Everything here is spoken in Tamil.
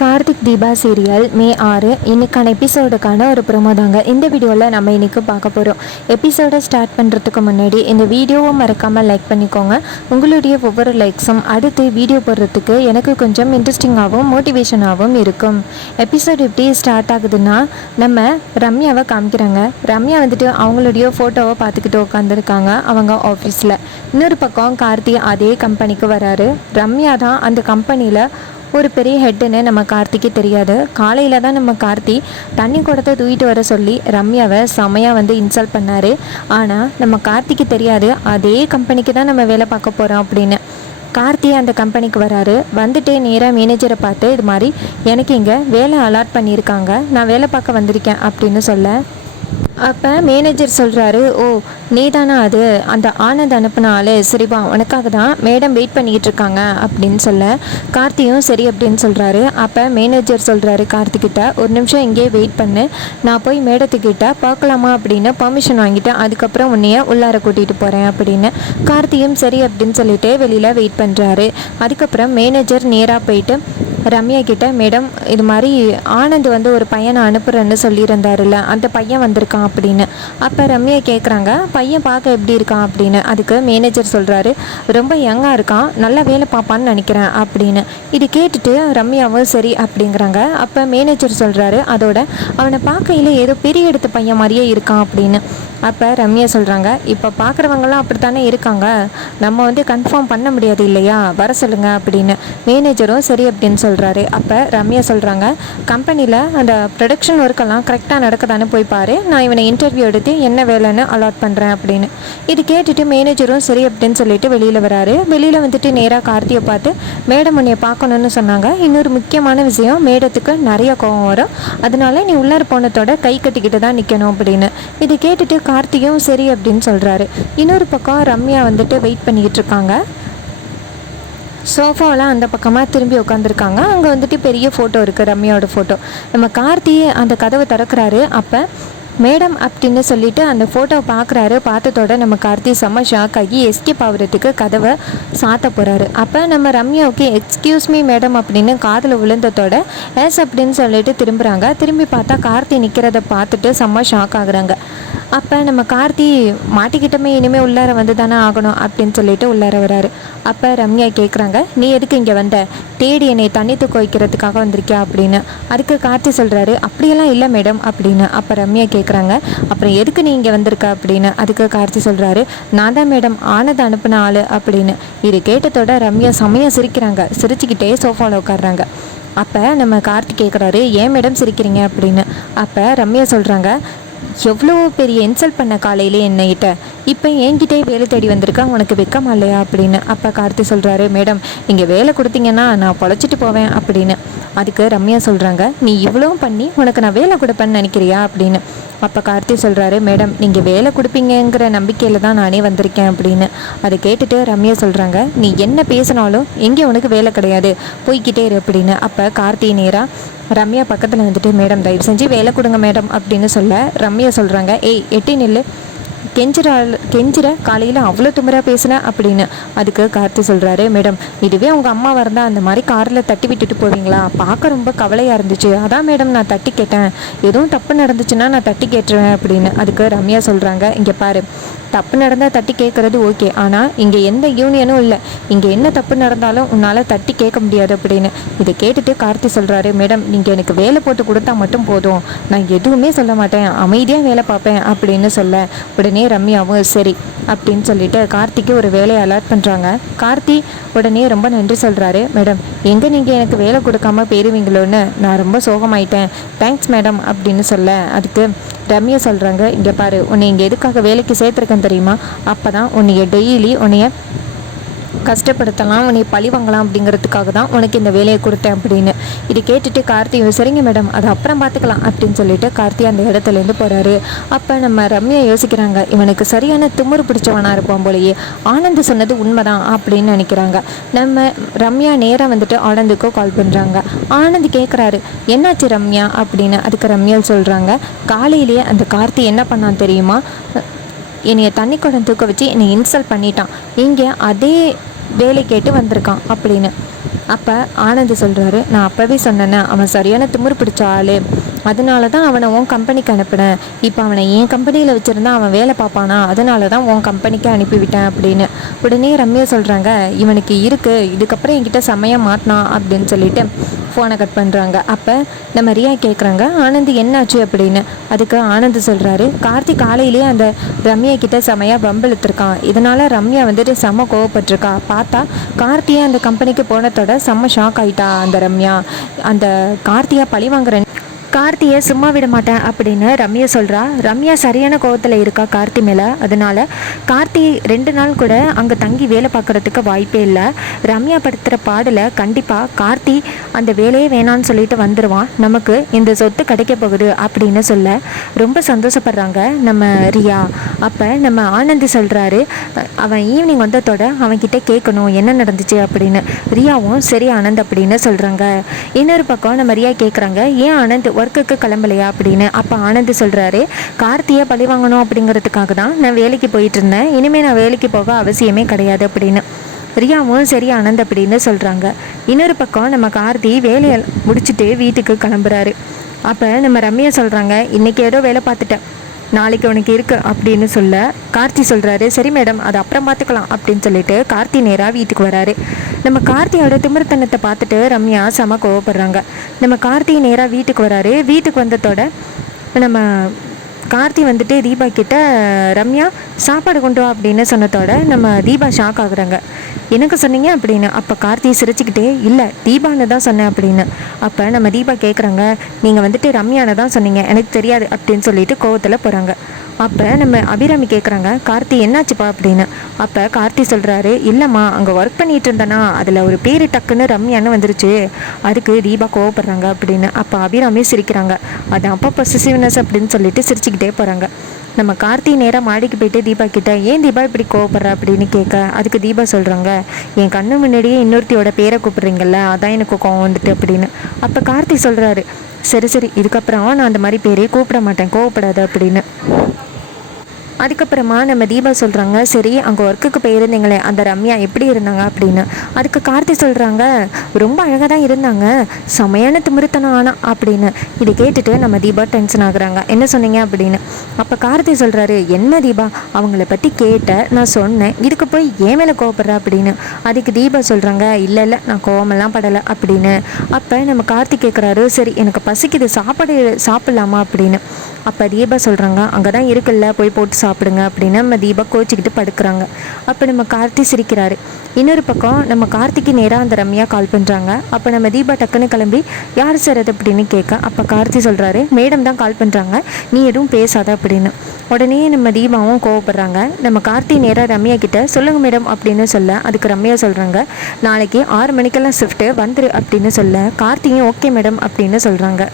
கார்த்திக் தீபா சீரியல் மே 6 இன்னைக்கான எபிசோடுக்கான ஒரு ப்ரோமோ தாங்க இந்த வீடியோவில் நம்ம இன்றைக்கி பார்க்க போகிறோம். எபிசோடை ஸ்டார்ட் பண்ணுறதுக்கு முன்னாடி இந்த வீடியோவை மறக்காமல் லைக் பண்ணிக்கோங்க. உங்களுடைய ஒவ்வொரு லைக்ஸும் அடுத்து வீடியோ போடுறதுக்கு எனக்கு கொஞ்சம் இன்ட்ரெஸ்டிங்காகவும் மோட்டிவேஷனாகவும் இருக்கும். எபிசோடு எப்படி ஸ்டார்ட் ஆகுதுன்னா, நம்ம ரம்யாவை காமிக்கிறாங்க. ரம்யா வந்துட்டு அவங்களுடைய ஃபோட்டோவை பார்த்துக்கிட்டு உட்காந்துருக்காங்க அவங்க ஆஃபீஸில். இன்னொரு பக்கம் கார்த்தி அதே கம்பெனிக்கு வராரு. ரம்யா தான் அந்த கம்பெனியில் ஒரு பெரிய ஹெட்டுன்னு நம்ம கார்த்திக்கு தெரியாது. காலையில் தான் நம்ம கார்த்தி தண்ணி குடத்தை தூக்கிட்டு வர சொல்லி ரம்யாவை செமையாக இன்சல்ட் பண்ணார். ஆனால் நம்ம கார்த்திக்கு தெரியாது அதே கம்பெனிக்கு தான் நம்ம வேலை பார்க்க போகிறோம் அப்படின்னு. கார்த்தி அந்த கம்பெனிக்கு வராரு. வந்துட்டு நேராக மேனேஜரை பார்த்து இது மாதிரி எனக்கு இங்கே வேலை அலாட் பண்ணியிருக்காங்க, நான் வேலை பார்க்க வந்திருக்கேன் அப்படின்னு சொல்ல, அப்போ மேனேஜர் சொல்கிறாரு, ஓ நீ தானா அது, அந்த ஆனந்த் அனுப்பின ஆள், சரிப்பா உனக்காக தான் மேடம் வெயிட் பண்ணிக்கிட்டு இருக்காங்க அப்படின்னு சொல்ல, கார்த்தியும் சரி அப்படின்னு சொல்கிறாரு. அப்போ மேனேஜர் சொல்கிறாரு கார்த்திக்கிட்ட, ஒரு நிமிஷம் இங்கேயே வெயிட் பண்ணு, நான் போய் மேடத்துக்கிட்ட பார்க்கலாமா அப்படின்னு பர்மிஷன் வாங்கிட்டேன், அதுக்கப்புறம் உன்னைய உள்ளார கூட்டிகிட்டு போகிறேன் அப்படின்னு. கார்த்தியும் சரி அப்படின்னு சொல்லிட்டு வெளியில் வெயிட் பண்ணுறாரு. அதுக்கப்புறம் மேனேஜர் நேராக போயிட்டு ரம்யா கிட்ட, மேடம் இது மாதிரி ஆனந்த் ஒரு பையனை அனுப்புகிறேன்னு சொல்லியிருந்தாருல்ல, அந்த பையன் வந்திருக்கான் அப்படின்னு. அப்போ ரம்யா கேட்குறாங்க, பையன் பார்க்க எப்படி இருக்கான் அப்படின்னு. அதுக்கு மேனேஜர் சொல்கிறாரு, ரொம்ப யங்காக இருக்கான், நல்லா வேலை பார்ப்பான்னு நினைக்கிறேன் அப்படின்னு. இது கேட்டுட்டு ரம்யாவும் சரி அப்படிங்கிறாங்க. அப்போ மேனேஜர் சொல்கிறாரு, அதோட அவனை பார்க்கையில் ஏதோ பெரிய எடுத்த பையன் மாதிரியே இருக்கான் அப்படின்னு. அப்போ ரம்யா சொல்கிறாங்க, இப்போ பார்க்குறவங்களாம் அப்படி தானே இருக்காங்க, நம்ம கன்ஃபார்ம் பண்ண முடியாது இல்லையா, வர சொல்லுங்கள் அப்படின்னு. மேனேஜரும் சரி அப்படின்னு சொல்கிறாரு. அப்போ ரம்யா சொல்கிறாங்க, கம்பெனியில் அந்த ப்ரொடக்ஷன் ஒர்க்கெல்லாம் கரெக்டாக நடக்குதானே போய் பாரு, நான் இவனை இன்டர்வியூ எடுத்து என்ன வேலைன்னு அலாட் பண்ணுறேன் அப்படின்னு. இது கேட்டுட்டு மேனேஜரும் சரி அப்படின்னு சொல்லிட்டு வெளியில் வராரு. வெளியில் நேராக கார்த்தியை பார்த்து, மேடம் உன்னைய பார்க்கணுன்னு சொன்னாங்க, இன்னொரு முக்கியமான விஷயம், மேடத்துக்கு நிறைய கோவம் வரும், அதனால நீ உள்ளார போனத்தோட கை கட்டிக்கிட்டு தான் நிற்கணும் அப்படின்னு. இது கேட்டுட்டு கார்த்தியும் சரி அப்படின்னு சொல்கிறாரு. இன்னொரு பக்கம் ரம்யா வெயிட் பண்ணிக்கிட்டு இருக்காங்க. சோஃபாவில் அந்த பக்கமாக திரும்பி உட்காந்துருக்காங்க. அங்கே பெரிய ஃபோட்டோ இருக்குது, ரம்யாவோட ஃபோட்டோ. நம்ம கார்த்தி அந்த கதவை திறக்கிறாரு. அப்போ மேடம் அப்படின்னு சொல்லிட்டு அந்த ஃபோட்டோவை பார்க்குறாரு. பார்த்ததோட நம்ம கார்த்தி செம்ம ஷாக் ஆகி எஸ்கேப் ஆகுறதுக்கு கதவை சாத்த போகிறாரு. அப்போ நம்ம ரம்யாவுக்கு எக்ஸ்கியூஸ் மீ மேடம் அப்படின்னு காதில் விழுந்ததோட எஸ் அப்படின்னு சொல்லிட்டு திரும்புகிறாங்க. திரும்பி பார்த்தா கார்த்தி நிற்கிறத பார்த்துட்டு செம்ம ஷாக் ஆகுறாங்க. அப்போ நம்ம கார்த்தி மாட்டிக்கிட்டமே, இனிமேல் உள்ளார தானே ஆகணும் அப்படின்னு சொல்லிட்டு உள்ளார வராரு. அப்போ ரம்யா கேட்குறாங்க, நீ எதுக்கு இங்கே வந்த, தேடி என்னை தண்ணி தூக்க வைக்கிறதுக்காக வந்திருக்கியா அப்படின்னு. அதுக்கு கார்த்தி சொல்கிறாரு, அப்படியெல்லாம் இல்லை மேடம் அப்படின்னு. அப்போ ரம்யா கேட்குறாங்க, அப்புறம் எதுக்கு நீ இங்கே வந்திருக்க அப்படின்னு. அதுக்கு கார்த்தி சொல்கிறாரு, நான் தான் மேடம் ஆனந்த் அனுப்பின ஆள் அப்படின்னு. இது கேட்டதோட ரம்யா செமையாக சிரிக்கிறாங்க. சிரிச்சுக்கிட்டே சோஃபாவில் உட்காடுறாங்க. அப்போ நம்ம கார்த்தி கேட்குறாரு, ஏன் மேடம் சிரிக்கிறீங்க அப்படின்னு. அப்போ ரம்யா சொல்கிறாங்க, எவ்வளோ பெரிய இன்சல்ட் பண்ண காலையிலே என்னைகிட்ட, இப்போ என்கிட்டே வேலை தேடி வந்திருக்கா, உனக்கு வெக்கமா இல்லையா அப்படின்னு. அப்போ கார்த்தி சொல்கிறாரு, மேடம் இங்கே வேலை கொடுத்தீங்கன்னா நான் பொழைச்சிட்டு போவேன் அப்படின்னு. அதுக்கு ரம்யா சொல்கிறாங்க, நீ இவ்வளோ பண்ணி உனக்கு நான் வேலை கொடுப்பேன்னு நினைக்கிறியா அப்படின்னு. அப்போ கார்த்தி சொல்கிறாரு, மேடம் நீங்கள் வேலை கொடுப்பீங்கிற நம்பிக்கையில் தான் நானே வந்திருக்கேன் அப்படின்னு. அதை கேட்டுட்டு ரம்யா சொல்கிறாங்க, நீ என்ன பேசினாலும் எங்கே உனக்கு வேலை கிடையாது, போய்கிட்டே இரு அப்படின்னு. அப்போ கார்த்தி நேராக ரம்யா பக்கத்தில் மேடம் தயவு செஞ்சு வேலை கொடுங்க மேடம் அப்படின்னு சொல்ல, ரம்யா சொல்கிறாங்க, ஏய் எட்டி நில்லு, கெஞ்சிற காலையில் அவ்வளோ திமிரா பேசுன அப்படின்னு. அதுக்கு கார்த்தி சொல்கிறாரு, மேடம் இதுவே உங்கள் அம்மா இருந்தால் அந்த மாதிரி காரில் தட்டி விட்டுட்டு போவீங்களா, பார்க்க ரொம்ப கவலையாக இருந்துச்சு, அதான் மேடம் நான் தட்டி கேட்டேன், எதுவும் தப்பு நடந்துச்சுன்னா நான் தட்டி கேட்டுருவேன் அப்படின்னு. அதுக்கு ரம்யா சொல்கிறாங்க, இங்கே பாரு, தப்பு நடந்தால் தட்டி கேட்குறது ஓகே, ஆனால் இங்கே எந்த யூனியனும் இல்லை, இங்கே என்ன தப்பு நடந்தாலும் உன்னால் தட்டி கேட்க முடியாது அப்படின்னு. இதை கேட்டுட்டு கார்த்தி சொல்கிறாரு, மேடம் நீங்கள் எனக்கு வேலை போட்டு கொடுத்தா மட்டும் போதும், நான் எதுவுமே சொல்ல மாட்டேன், அமைதியாக வேலை பார்ப்பேன் அப்படின்னு சொல்ல, உடனே ரம்யாவும் சரி அப்படின்னு சொல்லிட்டு கார்த்திக்கு ஒரு வேலையை அலாட் பண்ணுறாங்க. கார்த்தி உடனே ரொம்ப நன்றி சொல்கிறாரு, மேடம் எங்கே நீங்கள் எனக்கு வேலை கொடுக்காம போயிருவீங்களோன்னு நான் ரொம்ப சோகமாயிட்டேன், தேங்க்ஸ் மேடம் அப்படின்னு சொல்ல, அதுக்கு ரம்யா சொல்கிறாங்க, இங்கே பாரு, உன்னை இங்கே எதுக்காக வேலைக்கு சேர்த்துருக்கேன் தெரியுமா, அப்போ தான் உன்னைய டெய்லி உன்னைய கஷ்டப்படுத்தலாம், உன்னை பழி வாங்கலாம் அப்படிங்கிறதுக்காக தான் உனக்கு இந்த வேலையை கொடுத்தேன் அப்படின்னு. இது கேட்டுட்டு கார்த்தி சரிங்க மேடம் அது அப்புறம் பார்த்துக்கலாம் அப்படின்னு சொல்லிட்டு கார்த்தி அந்த இடத்துலேருந்து போகிறாரு. அப்போ நம்ம ரம்யா யோசிக்கிறாங்க, இவனுக்கு சரியான திமிரு பிடிச்சவனாக இருப்பான் போலையே, ஆனந்த் சொன்னது உண்மைதான் அப்படின்னு நினைக்கிறாங்க. நம்ம ரம்யா நேராக ஆனந்துக்கு கால் பண்ணுறாங்க. ஆனந்த் கேட்குறாரு, என்னாச்சு ரம்யா அப்படின்னு. அதுக்கு ரம்யா சொல்கிறாங்க, காலையிலேயே அந்த கார்த்தி என்ன பண்ணான் தெரியுமா, என்னைய தண்ணி குடம் தூக்க வச்சு என்னை இன்சல்ட் பண்ணிட்டான், இங்கே அதே வேலை கேட்டு வந்திருக்கான் அப்படின்னு. அப்போ ஆனந்த் சொல்கிறாரு, நான் அப்போவே சொன்னேன்னே அவன் சரியான திமிரு பிடிச்ச ஆள், அதனால தான் அவனை உன் கம்பெனிக்கு அனுப்பினேன். இப்போ அவனை என் கம்பெனியில் வச்சுருந்தா அவன் வேலை பார்ப்பானா, அதனால தான் உன் கம்பெனிக்கு அனுப்பிவிட்டேன் அப்படின்னு. உடனே ரம்யா சொல்கிறாங்க, இவனுக்கு இருக்குது, இதுக்கப்புறம் என்கிட்ட செம்மையாக மாட்டினான் அப்படின்னு சொல்லிட்டு ஃபோனை கட் பண்ணுறாங்க. அப்போ நம்ம ரியா கேட்குறாங்க, ஆனந்த் என்னாச்சு அப்படின்னு. அதுக்கு ஆனந்த் சொல்கிறாரு, கார்த்திக் காலையிலேயே அந்த ரம்யா கிட்ட செமையாக வம்பிழுத்துருக்கான், இதனால் ரம்யா வந்துட்டு செம்ம கோவப்பட்டிருக்கா. பார்த்தா கார்த்தியை அந்த கம்பெனிக்கு போனதோட செம்ம ஷாக் ஆகிட்டா அந்த ரம்யா. அந்த கார்த்தியை பழி வாங்குறேன், கார்த்தியை சும்மா விட மாட்டேன் அப்படின்னு ரம்யா சொல்கிறா. ரம்யா சரியான கோவத்தில் இருக்கா கார்த்தி மேலே. அதனால் கார்த்தி 2 நாள் கூட அங்கே தங்கி வேலை பார்க்குறதுக்கு வாய்ப்பே இல்லை. ரம்யா படுத்துகிற பாடில் கண்டிப்பாக கார்த்தி அந்த வேலையே வேணான்னு சொல்லிட்டு வந்துடுவான், நமக்கு இந்த சொத்து கிடைக்க போகுது அப்படின்னு சொல்ல ரொம்ப சந்தோஷப்படுறாங்க நம்ம ரியா. அப்போ நம்ம ஆனந்த் சொல்கிறாரு, அவன் ஈவினிங் வந்ததோட அவன்கிட்ட கேட்கணும் என்ன நடந்துச்சு அப்படின்னு. ரியாவும் சரி ஆனந்த் அப்படின்னு சொல்கிறாங்க. இன்னொரு பக்கம் நம்ம ரியா கேட்குறாங்க, ஏன் ஆனந்த் ஒர்க்குக்கு கிளம்பலையா அப்படின்னு. அப்போ ஆனந்த் சொல்கிறாரு, கார்த்தியை பழி வாங்கணும் அப்படிங்கிறதுக்காக தான் நான் வேலைக்கு போயிட்டு இருந்தேன், இனிமேல் நான் வேலைக்கு போக அவசியமே கிடையாது அப்படின்னு. ரியாவும் சரி ஆனந்த் அப்படின்னு சொல்கிறாங்க. இன்னொரு பக்கம் நம்ம கார்த்தி வேலையை முடிச்சுட்டு வீட்டுக்கு கிளம்புறாரு. அப்போ நம்ம ரம்யா சொல்கிறாங்க, இன்றைக்கி ஏதோ வேலை பார்த்துட்டேன், நாளைக்கு உனக்கு இருக்குது அப்படின்னு சொல்ல கார்த்தி சொல்கிறாரு, சரி மேடம் அது அப்புறம் பார்த்துக்கலாம் அப்படின்னு சொல்லிட்டு கார்த்தி நேராக வீட்டுக்கு வராரு. நம்ம கார்த்தியோட திமிர்த்தனத்தை பார்த்துட்டு ரம்யா செம கோவப்படுறாங்க. நம்ம கார்த்தி நேராக வீட்டுக்கு வராரு. வீட்டுக்கு வந்ததோட நம்ம கார்த்தி வந்துட்டு தீபா கிட்ட, ரம்யா சாப்பாடு கொண்டு வா அப்படின்னு சொன்னதோட நம்ம தீபா ஷாக் ஆகுறாங்க. எனக்கு சொன்னீங்க அப்படின்னு. அப்போ கார்த்தி சிரிச்சுக்கிட்டே, இல்லை தீபான்னு தான் சொன்னேன் அப்படின்னு. அப்போ நம்ம தீபா கேட்குறாங்க, நீங்கள் வந்துட்டு ரம்யானை தான் சொன்னீங்க, எனக்கு தெரியாது அப்படின்னு சொல்லிட்டு கோவத்தில் போகிறாங்க. அப்போ நம்ம அபிராமி கேட்குறாங்க, கார்த்தி என்னாச்சுப்பா அப்படின்னு. அப்போ கார்த்தி சொல்கிறாரு, இல்லைம்மா அங்கே ஒர்க் பண்ணிகிட்டு இருந்தேன்னா அதில் ஒரு பேர் டக்குன்னு ரம்யான்னு வந்துருச்சு, அதுக்கு தீபா கோவப்படுறாங்க அப்படின்னு. அப்போ அபிராமி சிரிக்கிறாங்க. அது அப்போ பொசிசிவ்னஸ் அப்படின்னு சொல்லிட்டு சிரிச்சுக்கிட்டே போகிறாங்க. நம்ம கார்த்தி நேராக மாடிக்கு போயிட்டு தீபா கிட்ட, ஏன் தீபா இப்படி கோவப்படுற அப்படின்னு கேட்க, அதுக்கு தீபா சொல்கிறாங்க, என் கண்ணு முன்னாடியே இன்னொருத்தியோட பேரை கூப்பிட்றீங்கல்ல, அதான் எனக்கு கோவம் வந்துட்டு அப்படின்னு. அப்போ கார்த்தி சொல்கிறாரு, சரி சரி இதுக்கப்புறம் நான் அந்த மாதிரி பேரே கூப்பிட மாட்டேன், கோவப்படாது அப்படின்னு. அதுக்கப்புறமா நம்ம தீபா சொல்கிறாங்க, சரி அங்கே ஒர்க்குக்கு போயிருந்தீங்களே அந்த ரம்யா எப்படி இருந்தாங்க அப்படின்னு. அதுக்கு கார்த்தி சொல்கிறாங்க, ரொம்ப அழகாக தான் இருந்தாங்க, செமையான திமிருத்தனம் ஆனா அப்படின்னு. இதை கேட்டுட்டு நம்ம தீபா டென்ஷன் ஆகுறாங்க, என்ன சொன்னீங்க அப்படின்னு. அப்போ கார்த்தி சொல்கிறாரு, என்ன தீபா அவங்கள பற்றி கேட்ட, நான் சொன்னேன், இதுக்கு போய் ஏன் மேலே கோவப்படுற அப்படின்னு. அதுக்கு தீபா சொல்கிறாங்க, இல்லை இல்லை நான் கோவமெல்லாம் படலை அப்படின்னு. அப்போ நம்ம கார்த்தி கேட்குறாரு, சரி எனக்கு பசிக்குது, சாப்பாடு சாப்பிட்லாமா அப்படின்னு. அப்போ தீபா சொல்கிறாங்க, அங்கே தான் இருக்குல்ல போய் போட்டு சாப்பிடுங்க அப்படின்னு. நம்ம தீபா கோச்சிக்கிட்டு படுக்கிறாங்க. அப்போ நம்ம கார்த்தி சிரிக்கிறாரு. இன்னொரு பக்கம் நம்ம கார்த்திக்கு நேராக அந்த ரம்யா கால் பண்ணுறாங்க. அப்போ நம்ம தீபா டக்குன்னு கிளம்பி, யார் சார் அது அப்படின்னு கேட்க, அப்போ கார்த்தி சொல்கிறாரு, மேடம் தான் கால் பண்ணுறாங்க, நீ எதுவும் பேசாத அப்படின்னு. உடனே நம்ம தீபாவும் கோவப்படுறாங்க. நம்ம கார்த்தி நேராக ரம்யா கிட்ட, சொல்லுங்கள் மேடம் அப்படின்னு சொல்ல, அதுக்கு ரம்யா சொல்கிறாங்க, நாளைக்கு 6 மணிக்கெல்லாம் ஷிஃப்ட்டு வந்துரு அப்படின்னு சொல்ல, கார்த்தியும் ஓகே மேடம் அப்படின்னு சொல்கிறாங்க.